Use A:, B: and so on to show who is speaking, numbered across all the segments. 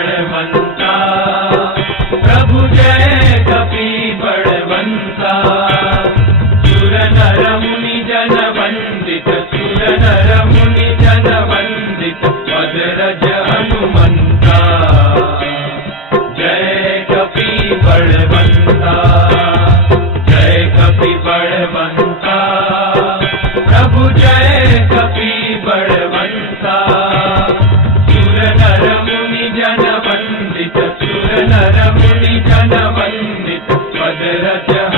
A: மண் Padre Ratia.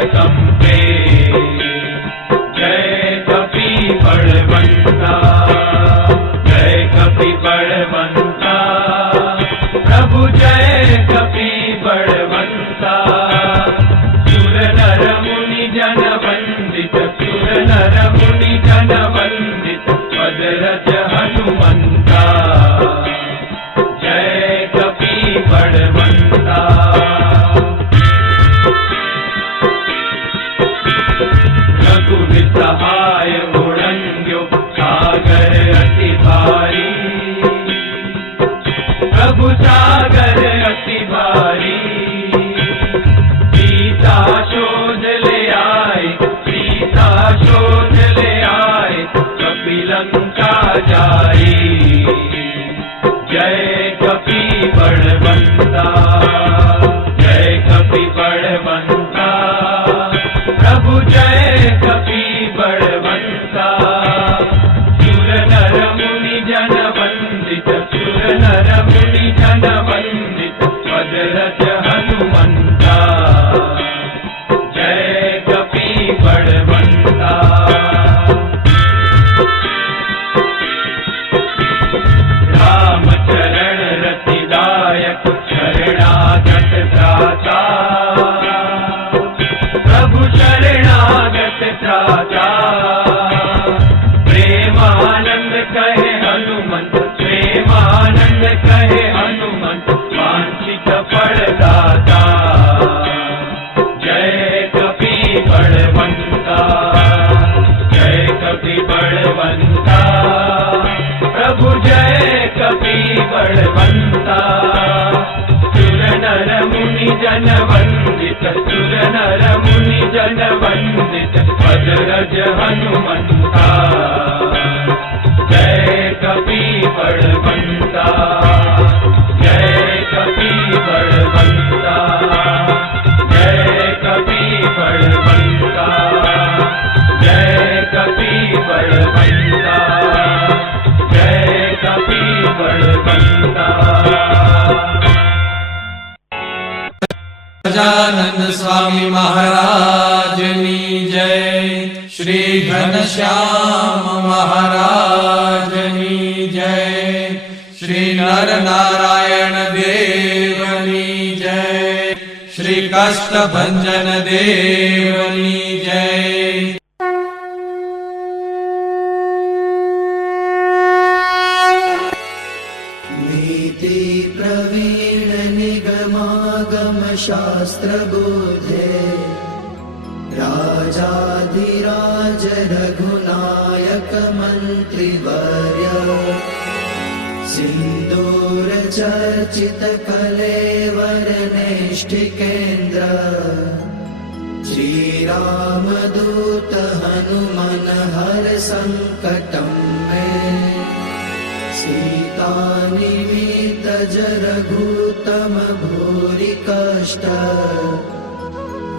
A: Jamaica. time. हनुमंता। जय कपी बड़वंता जय कपी बड़वंता जय कपी बड़वंता जय कपी बड़वंता जय कपी बड़वंता
B: गजानन स्वामी महाराज। श्याम महाराजनी जय। श्री नर नारायण देवनी जय। श्री कष्ट भंजन देवनी जय।
C: नीति प्रवीण निगमागम शास्त्र बोधे। राजाधिरा रघुनायकमन्त्रिवर्य। सिन्दूरचर्चितकलेवरनेष्ठिकेन्द्र। श्रीरामदूतहनुमनहर सङ्कटं मे। सीतानिमितजरघूतमभूरि कष्ट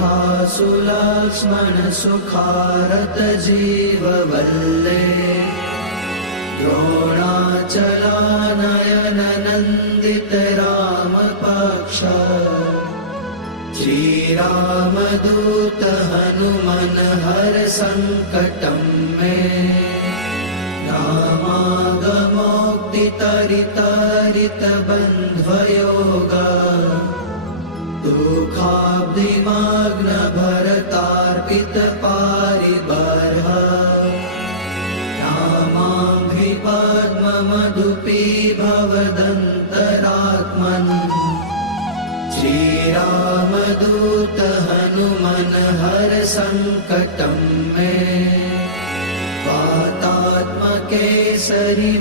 C: कण्ठासु लक्ष्मण सुखारत जीववल्ले द्रोणाचलानयन नन्दित रामपक्ष श्रीरामदूत हनुमन हर सङ्कटं मे रामागमोक्तितरितरित पारिबर्ह रामाङ्घ्रिपद्ममधुपी भवदन्तरात्मन् श्रीरामदूत हनुमन हर सङ्कटं मे। वातात्मकेसरि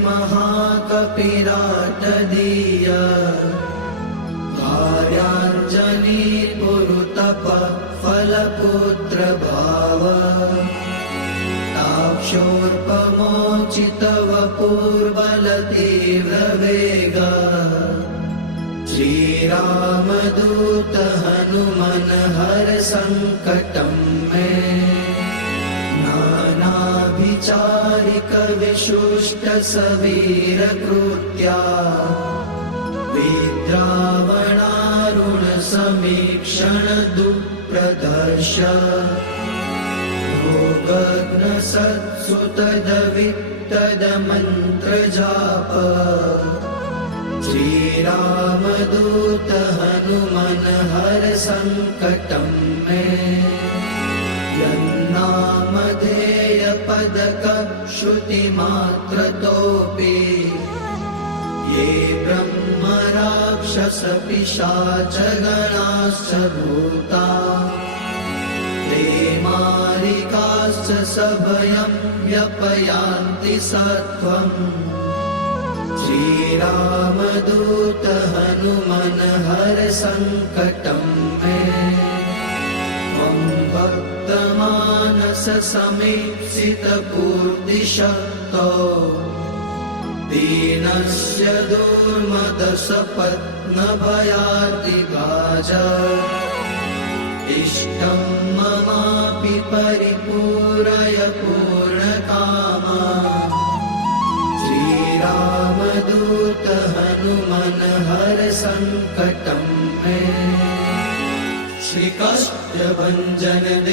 C: महाकपिराटदीय कार्याञ्जनी पुरुतप फलपुत्र भाव ताक्षोर्पमोचितव पूर्वलतीव्रवेग श्रीरामदूत हनुमन हर सङ्कटं मे। नानाभिचारिक विशुष्ट भोगग्न सत्सुतदवित्तदमन्त्रजाप श्रीरामदूत हनुमन हर सङ्कटं मे यन्नामधेय पदक श्रुतिमात्रतोऽपि ये ब्रह्म राक्षस पिशाच गणाश्च भूता। ते मारिकाश्च सभयं व्यपयान्ति सत्त्वम्। श्रीरामदूत हनुमन हर सङ्कटं मे। त्वं भक्तमानस समीप्सितपूर्तिशक्तो दीनस्य दुर्मदसपत्नभयातिभाज इष्टं ममापि परिपूरय पूर्णकामा। श्रीरामदूत हनुमन हर सङ्कटं मे श्रीकाष्ठभञ्जन देव